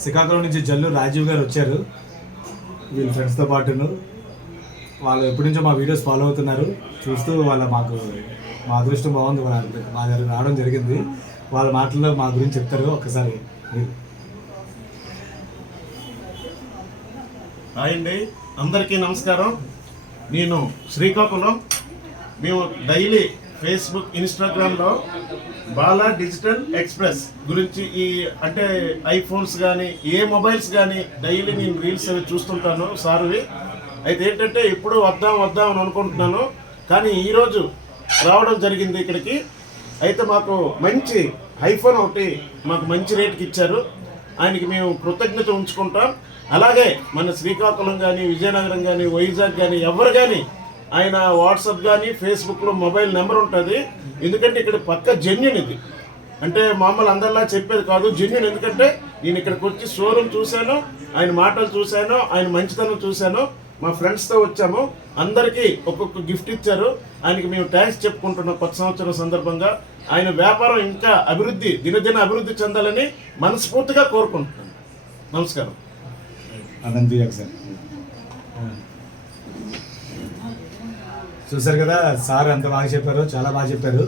శ్రీకాకుళం నుంచి జల్లు రాజీవ్ గారు వచ్చారు వీళ్ళ ఫ్రెండ్స్తో పాటును. వాళ్ళు ఎప్పటి నుంచో మా వీడియోస్ ఫాలో అవుతున్నారు. చూస్తూ మా అదృష్టం బాగుంది, మా దగ్గర రావడం జరిగింది. వాళ్ళ మాటల్లో మా గురించి చెప్తారు ఒక్కసారి. హాయ్ అండి, అందరికీ నమస్కారం. నేను శ్రీకాకుళం. మేము డైలీ ఫేస్బుక్, ఇన్స్టాగ్రామ్లో బాలా డిజిటల్ ఎక్స్ప్రెస్ గురించి అంటే ఐఫోన్స్ కానీ ఏ మొబైల్స్ కానీ డైలీ నేను రీల్స్ అవి చూస్తుంటాను సార్వి. అయితే ఏంటంటే ఎప్పుడు వద్దాం అని అనుకుంటున్నాను, కానీ ఈరోజు రావడం జరిగింది ఇక్కడికి. అయితే మాకు మంచి ఐఫోన్ ఒకటి మాకు మంచి రేటుకి ఇచ్చారు. ఆయనకి మేము కృతజ్ఞత ఉంచుకుంటాం. అలాగే మన శ్రీకాకుళం కానీ, విజయనగరం కానీ, వైజాగ్ కానీ ఎవరు కానీ ఆయన వాట్సాప్ కానీ ఫేస్బుక్లో మొబైల్ నెంబర్ ఉంటుంది. ఎందుకంటే ఇక్కడ పక్క జెన్యున్ ఇది, అంటే మామూలు అందరిలా చెప్పేది కాదు, జెన్యున్. ఎందుకంటే నేను ఇక్కడికి వచ్చి షోరూమ్ చూశాను, ఆయన మాటలు చూశాను, ఆయన మంచితనం చూశాను. మా ఫ్రెండ్స్తో వచ్చాము, అందరికీ ఒక్కొక్క గిఫ్ట్ ఇచ్చారు. ఆయనకి మేము థ్యాంక్స్ చెప్పుకుంటున్నాం కొత్త సంవత్సరం సందర్భంగా. ఆయన వ్యాపారం ఇంకా దినదిన అభివృద్ధి చెందాలని మనస్ఫూర్తిగా కోరుకుంటున్నాను. నమస్కారం. చూసారు కదా, సార్ ఎంత బాగా చెప్పారు, చాలా బాగా చెప్పారు.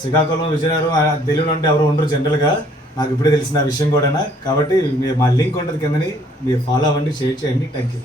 శ్రీకాకుళం, విజయనగరం తెలుగు అంటే ఎవరు ఉండరు జనరల్గా, నాకు ఇప్పుడే తెలిసిన విషయం కూడా. కాబట్టి మా లింక్ ఉంటుంది కిందని, మీరు ఫాలో అవ్వండి, షేర్ చేయండి. Thank you.